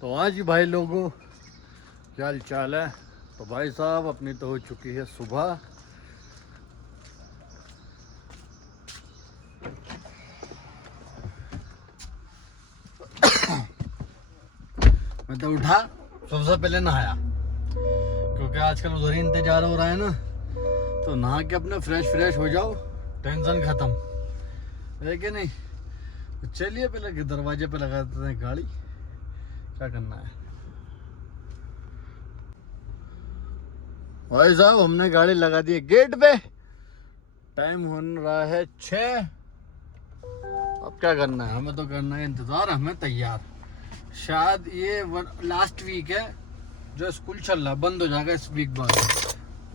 तो आज ही भाई लोगों क्या हाल चाल है। तो भाई साहब अपनी तो हो चुकी है सुबह। मैं तो उठा, सबसे पहले नहाया क्योंकि आजकल उधर ही इंतजार हो रहा है ना। तो नहा के अपने फ्रेश हो जाओ, टेंशन खत्म है कि नहीं। तो चलिए पहले दरवाजे पे लगा देते हैं गाड़ी, क्या करना है। भाई साहब हमने गाड़ी लगा दी है गेट पे। टाइम हो रहा है 6। अब क्या करना है, हमें तो करना है इंतजार, हमें तैयार। शायद ये लास्ट वीक है जो स्कूल चल रहा, बंद हो जाएगा इस वीक बाद।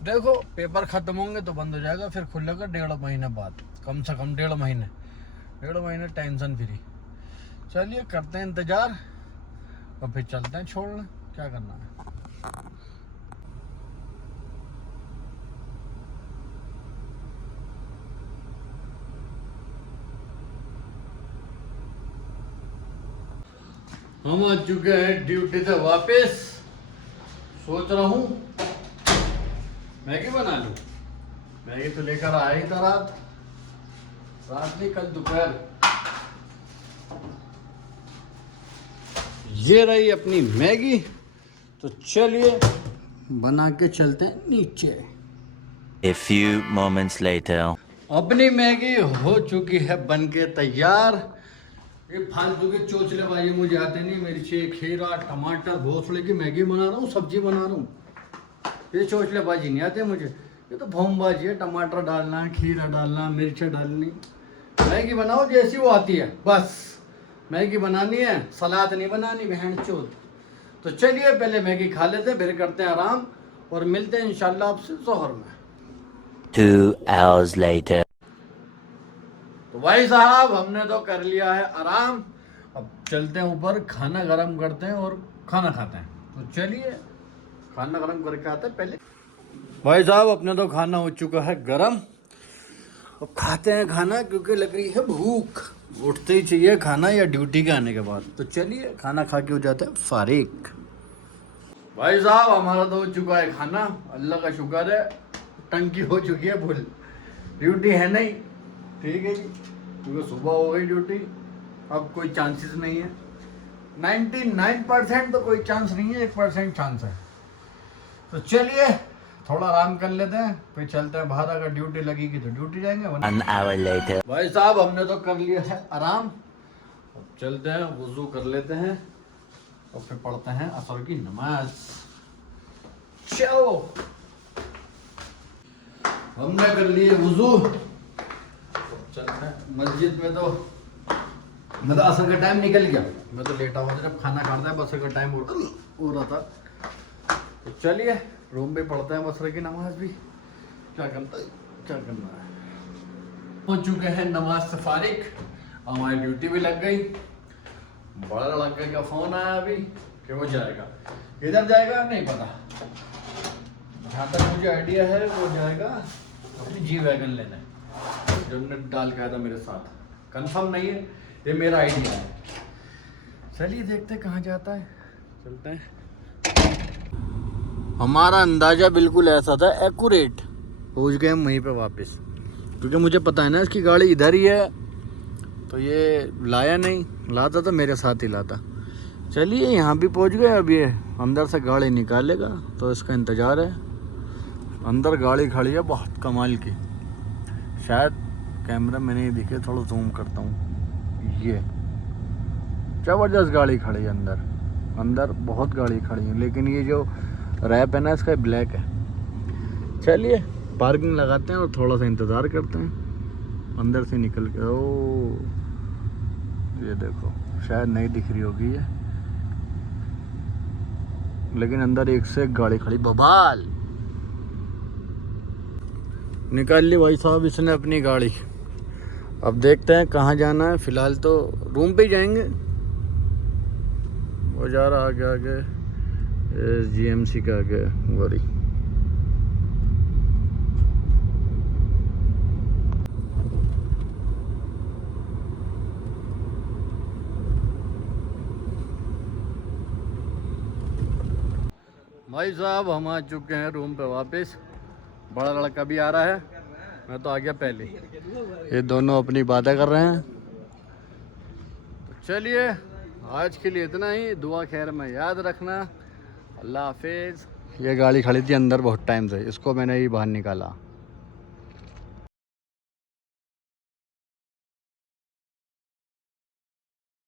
देखो पेपर खत्म होंगे तो बंद हो जाएगा, फिर खुलेगा 1.5 महीने बाद, कम से कम 1.5 महीने टेंशन फ्री। चलिए करते हैं इंतजार और फिर चलते हैं छोड़ने, क्या करना है। हम आ चुके हैं ड्यूटी से वापस। सोच रहा हूँ मैगी बना लूं। मैगी तो लेकर आया ही था रात नहीं, कल दोपहर। ये रही अपनी मैगी। तो चलिए बना के चलते हैं नीचे। A few moments later. अपनी मैगी हो चुकी है बन के तैयार। ये फालतू के चोचलेबाजी मुझे आते नहीं। मिर्ची, खीरा, टमाटर, भोसले की मैगी बना रहा हूँ, सब्जी बना रहा हूँ। ये चोचलेबाजी नहीं आते मुझे। ये तो भोमबाजी है, टमाटर डालना, खीरा डालना, मिर्च डालनी। मैगी बनाओ जैसी वो आती है, बस मैगी बनानी है, सलाद नहीं बनानी बहन चोद। तो चलिए पहले मैगी खा लेते हैं, फिर करते हैं आराम और मिलते हैं इंशाल्लाह आपसे जोहर में। 2 hours later. तो भाई साहब हमने तो कर लिया है आराम। अब चलते हैं ऊपर, खाना गरम करते हैं और खाना खाते हैं। तो चलिए खाना गरम करके आते हैं पहले। भाई साहब अपने तो खाना हो चुका है गरम। अब खाते हैं खाना क्योंकि लग रही है भूख। उठते ही चाहिए खाना या ड्यूटी के आने के बाद। तो चलिए खाना खा के हो जाते हैं फारिग। भाई साहब हमारा तो हो चुका है खाना, अल्लाह का शुक्र है। टंकी हो चुकी है फुल, ड्यूटी है नहीं, ठीक है जी, क्योंकि सुबह हो गई ड्यूटी। अब कोई चांसेस नहीं है, 99% तो कोई चांस नहीं है, 1% चांस है। तो चलिए थोड़ा आराम कर लेते हैं, फिर चलते हैं बाहर। अगर ड्यूटी लगेगी तो ड्यूटी जाएंगे। 1 hour later. भाई साहब हमने तो कर लिया है आराम। अब चलते हैं वुजू कर लेते हैं और फिर पढ़ते हैं असर की नमाज। चलो हमने कर लिए वुजू, चलते हैं मस्जिद में। तो मैं तो असर का टाइम निकल गया, मैं तो लेटा हुआ था जब खाना खाता है, बसर का टाइम हो रहा था। तो चलिए रूम पे पढ़ते हैं बसर की नमाज भी, क्या करना है। हो चुके हैं नमाज से फारिग, हमारी ड्यूटी भी लग गई। बड़ा लड़के का फोन आया अभी कि वो जाएगा, किधर जाएगा नहीं पता। जहाँ तक मुझे आइडिया है वो जाएगा अपनी जी वैगन लेने, जो हमने डाल के आया था मेरे साथ। कंफर्म नहीं है, ये मेरा आइडिया है। चलिए देखते कहाँ जाता है, चलते हैं। हमारा अंदाजा बिल्कुल ऐसा था, एक्यूरेट। पहुँच गए हम वहीं पे वापस, क्योंकि मुझे पता है ना इसकी गाड़ी इधर ही है। तो ये लाया नहीं, लाता तो मेरे साथ ही लाता। चलिए यहाँ भी पहुँच गए। अब ये अंदर से गाड़ी निकालेगा तो इसका इंतज़ार है। अंदर गाड़ी खड़ी है बहुत कमाल की, शायद कैमरा में नहीं दिखे, थोड़ा जूम करता हूँ। ये ज़बरदस्त गाड़ी खड़ी है अंदर बहुत गाड़ी खड़ी है, लेकिन ये जो रैप है ना इसका ब्लैक है। चलिए पार्किंग लगाते हैं और थोड़ा सा इंतज़ार करते हैं अंदर से निकल के। ओ ये देखो, शायद नहीं दिख रही होगी ये, लेकिन अंदर एक से एक गाड़ी खड़ी बबाल। निकाल ली भाई साहब इसने अपनी गाड़ी। अब देखते हैं कहाँ जाना है। फ़िलहाल तो रूम पे ही जाएंगे। वो जा रहा आगे GMC के आगे गाड़ी। भाई साहब हम आ चुके हैं रूम पे वापस। बड़ा लड़का भी आ रहा है, मैं तो आ गया पहले। ये दोनों अपनी बातें कर रहे हैं। तो चलिए आज के लिए इतना ही। दुआ खैर में याद रखना। अल्लाह हाफिज़। ये गाड़ी खड़ी थी अंदर बहुत टाइम से, इसको मैंने ही बाहर निकाला।